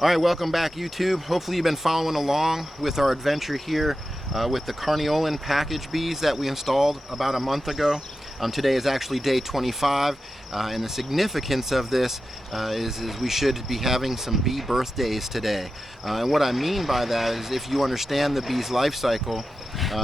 All right, welcome back YouTube. Hopefully you've been following along with our adventure here with the Carniolan package bees that we installed about a month ago. Today is actually day 25 and the significance of this is we should be having some bee birthdays today. And what I mean by that is if you understand the bee's life cycle,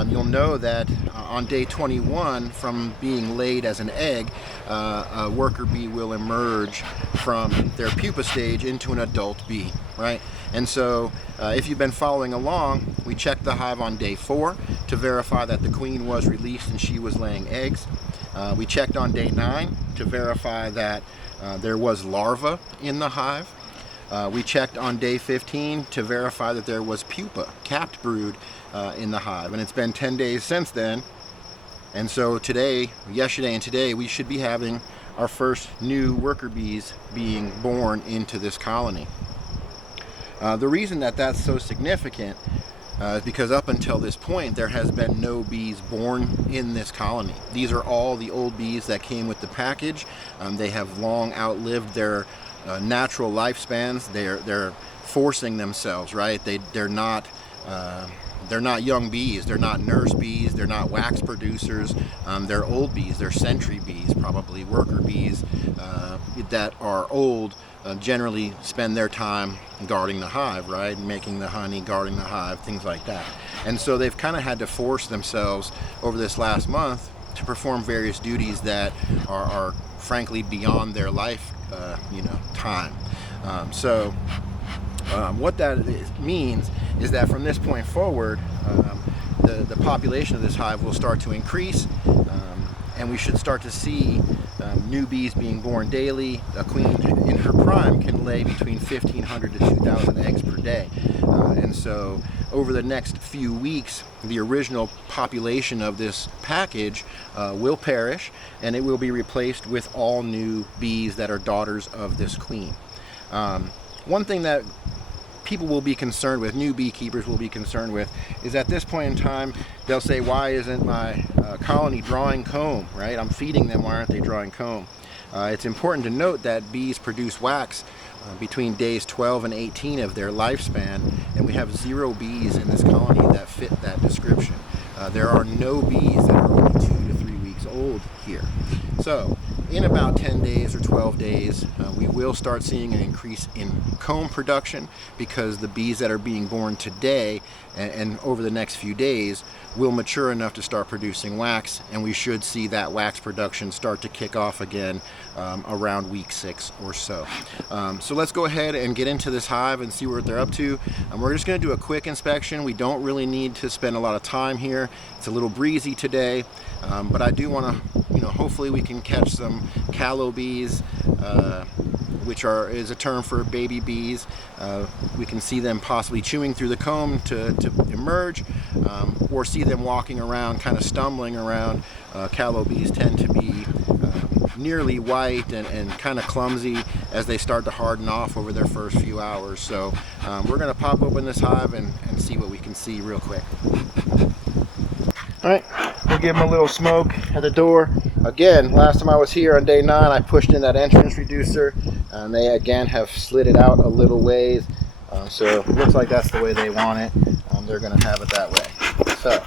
you'll know that on day 21 from being laid as an egg, a worker bee will emerge from their pupa stage into an adult bee, right? And so if you've been following along, we checked the hive on day 4 to verify that the queen was released and she was laying eggs. We checked on day 9 to verify that there was larvae in the hive. We checked on day 15 to verify that there was pupa, capped brood, in the hive, and it's been 10 days since then. And so today, yesterday and today, we should be having our first new worker bees being born into this colony. The reason that that's so significant is because up until this point there has been no bees born in this colony. These are all the old bees that came with the package. They have long outlived their natural lifespans. They're forcing themselves, right? They're not young bees, they're not nurse bees, they're not wax producers, they're old bees, they're sentry bees, probably worker bees that are old, generally spend their time guarding the hive, right? Making the honey, guarding the hive, things like that. And so they've kind of had to force themselves over this last month to perform various duties that are frankly beyond their life, time. What that means is that from this point forward, the population of this hive will start to increase, and we should start to see new bees being born daily. A queen in her prime can lay between 1,500 to 2,000 eggs per day. And so over the next few weeks, the original population of this package will perish, and it will be replaced with all new bees that are daughters of this queen. One thing that people will be concerned with, new beekeepers will be concerned with, is at this point in time they'll say, why isn't my colony drawing comb, right? I'm feeding them, why aren't they drawing comb? It's important to note that bees produce wax between days 12 and 18 of their lifespan, and we have 0 bees in this colony that fit that description. There are no bees that are only 2 to 3 weeks old here. So in about 10 days or 12 days, we will start seeing an increase in comb production because the bees that are being born today and over the next few days will mature enough to start producing wax, and we should see that wax production start to kick off again around week 6 or so. So let's go ahead and get into this hive and see what they're up to. We're just going to do a quick inspection. We don't really need to spend a lot of time here. It's a little breezy today, but I do want to, hopefully we can catch some callow bees, which is a term for baby bees. We can see them possibly chewing through the comb to emerge, or see them walking around, kind of stumbling around. Callow bees tend to be nearly white and kind of clumsy as they start to harden off over their first few hours. So we're going to pop open this hive and see what we can see real quick. All right, we'll give them a little smoke at the door. Again, last time I was here on day 9, I pushed in that entrance reducer, and they again have slid it out a little ways. So it looks like that's the way they want it. They're going to have it that way. So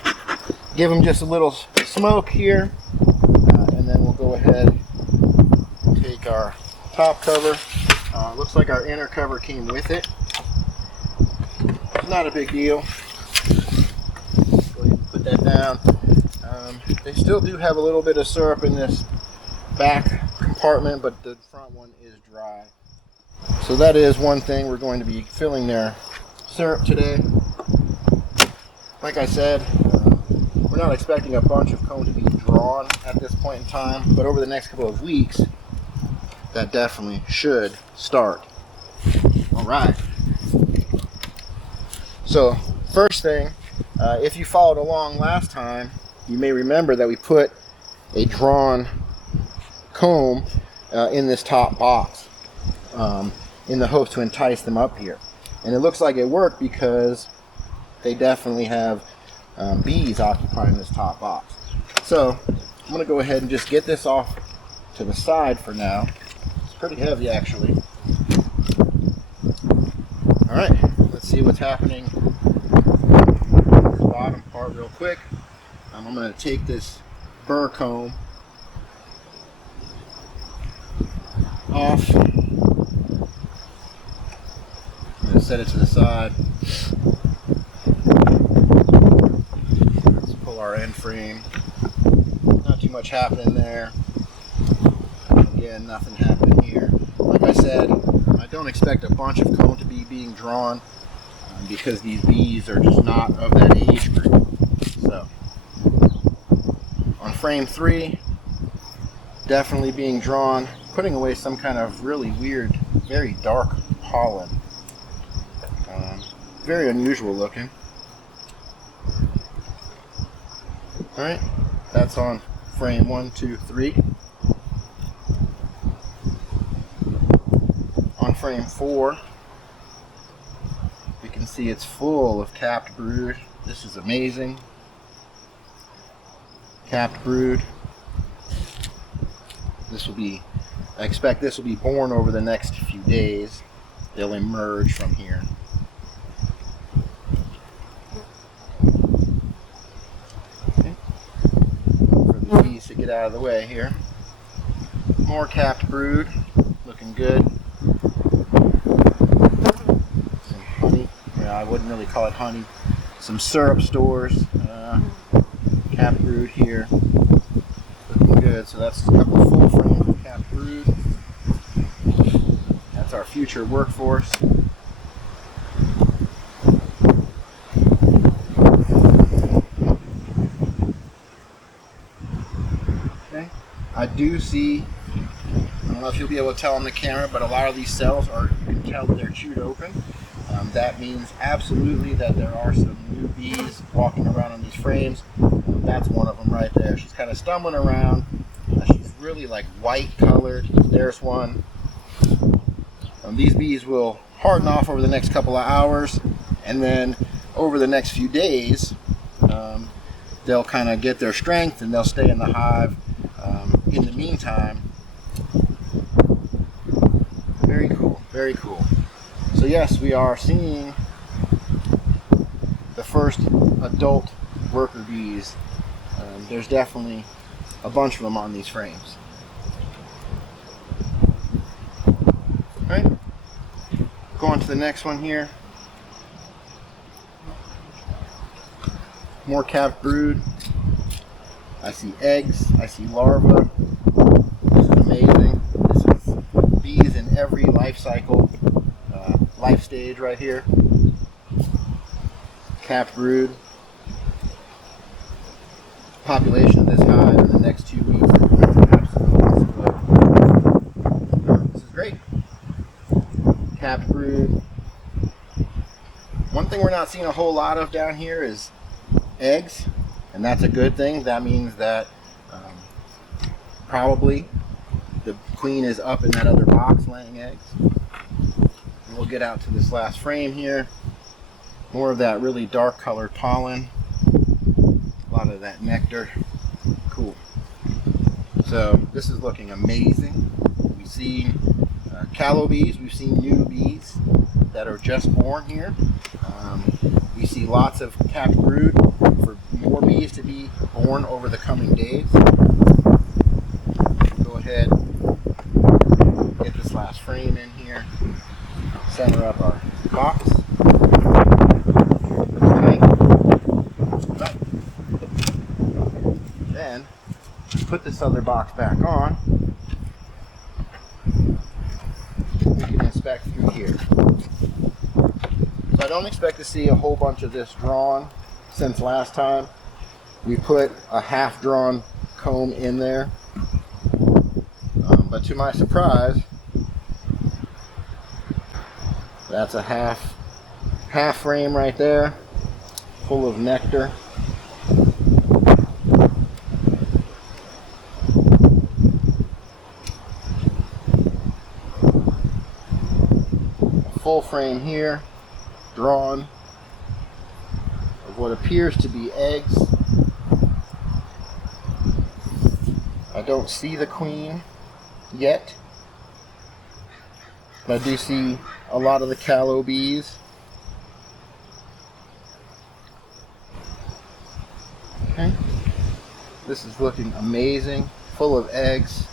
give them just a little smoke here, and then we'll go ahead and take our top cover. Looks like our inner cover came with it. Not a big deal. Go ahead and put that down. They still do have a little bit of syrup in this back compartment, but the front one is dry. So that is one thing. We're going to be filling their syrup today. Like I said, we're not expecting a bunch of comb to be drawn at this point in time, but over the next couple of weeks, that definitely should start. All right. So first thing, if you followed along last time, you may remember that we put a drawn comb in this top box in the hopes to entice them up here. And it looks like it worked because they definitely have bees occupying this top box. So I'm going to go ahead and just get this off to the side for now. It's pretty heavy actually. happening in the bottom part real quick. I'm going to take this burr comb off. I'm going to set it to the side. Let's pull our end frame. Not too much happening there. Again, nothing happening here. Like I said, I don't expect a bunch of comb to be being drawn because these bees are just not of that age group. So, on frame 3, definitely being drawn, putting away some kind of really weird, very dark pollen. Very unusual looking. Alright, that's on frame 1, 2, 3. On frame 4, you can see it's full of capped brood. This is amazing. Capped brood. I expect this will be born over the next few days. They'll emerge from here. Okay. For the bees to get out of the way here. More capped brood. Looking good. Some honey. Yeah, I wouldn't really call it honey. Some syrup stores. Capped brood here. Looking good. So that's a couple of full frames of capped brood. That's our future workforce. Okay. I do see, I don't know if you'll be able to tell on the camera, but a lot of these cells are, you can tell that they're chewed open. That means absolutely that there are some new bees walking around on these frames. That's one of them right there. She's kind of stumbling around. She's really like white colored. There's one. These bees will harden off over the next couple of hours, and then over the next few days, they'll kind of get their strength and they'll stay in the hive. In the meantime, very cool, very cool. So yes, we are seeing the first adult worker bees. There's definitely a bunch of them on these frames. Alright, go on to the next one here. More capped brood. I see eggs, I see larvae. This is amazing. This is bees in every life cycle, life stage right here. Capped brood. Population of this hive in the next 2 weeks is absolutely good. This is great. Capped brood. One thing we're not seeing a whole lot of down here is eggs, and that's a good thing. That means that probably the queen is up in that other box laying eggs. And we'll get out to this last frame here. More of that really dark colored pollen. A lot of that nectar. Cool. So this is looking amazing. We've seen callow bees. We've seen new bees that are just born here. We see lots of capped brood for more bees to be born over the coming days. Go ahead, get this last frame in here, center up our box. Okay. Right. Then put this other box back on. We can inspect through here. So I don't expect to see a whole bunch of this drawn since last time. We put a half drawn comb in there. But to my surprise, that's a half frame right there, full of nectar. A full frame here, drawn, of what appears to be eggs. I don't see the queen yet, but I do see a lot of the callow bees. This is looking amazing, full of eggs.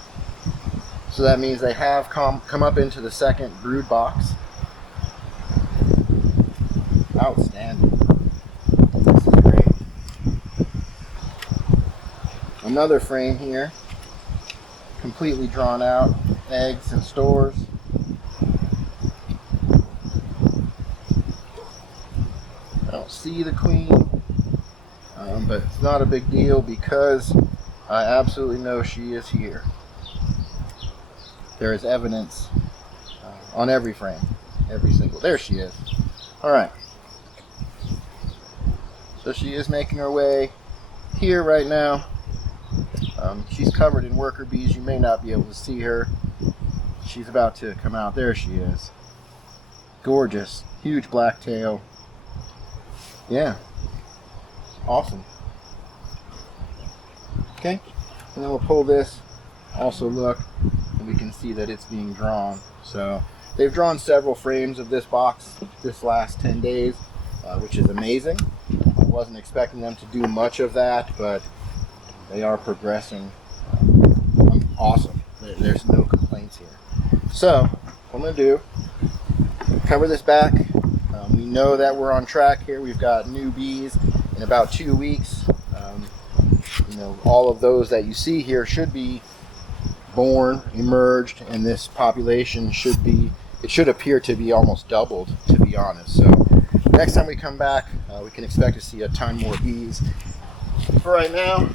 So that means they have come up into the second brood box. Outstanding. This is great. Another frame here, completely drawn out, eggs and stores. I don't see the queen, but it's not a big deal because I absolutely know she is here. There is evidence on every frame, every single. There she is. All right. So she is making her way here right now. She's covered in worker bees. You may not be able to see her. She's about to come out. There she is. Gorgeous. Huge black tail. Yeah. Awesome. Okay. And then we'll pull this. Also look, and we can see that it's being drawn. So they've drawn several frames of this box this last 10 days, which is amazing. I wasn't expecting them to do much of that, but they are progressing. Awesome. There's no complaints here. So what I'm going to do, cover this back. We know that we're on track here. We've got new bees in about 2 weeks. You know, all of those that you see here should be born, emerged, and this population should appear to be almost doubled, to be honest. So next time we come back, we can expect to see a ton more bees. For right now,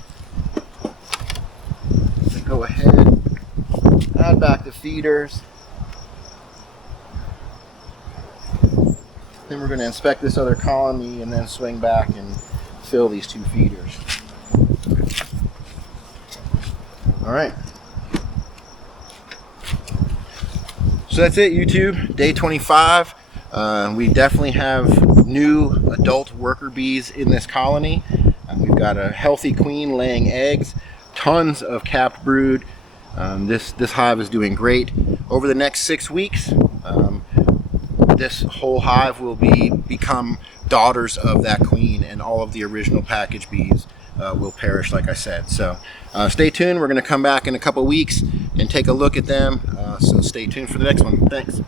let's go ahead, add back the feeders. Then we're going to inspect this other colony and then swing back and fill these 2 feeders. All right. So that's it, YouTube. Day 25. We definitely have new adult worker bees in this colony. We've got a healthy queen laying eggs, tons of capped brood. This hive is doing great. Over the next 6 weeks, this whole hive will become daughters of that queen, and all of the original package bees will perish, like I said. So stay tuned. We're going to come back in a couple weeks and take a look at them. So stay tuned for the next one. Thanks.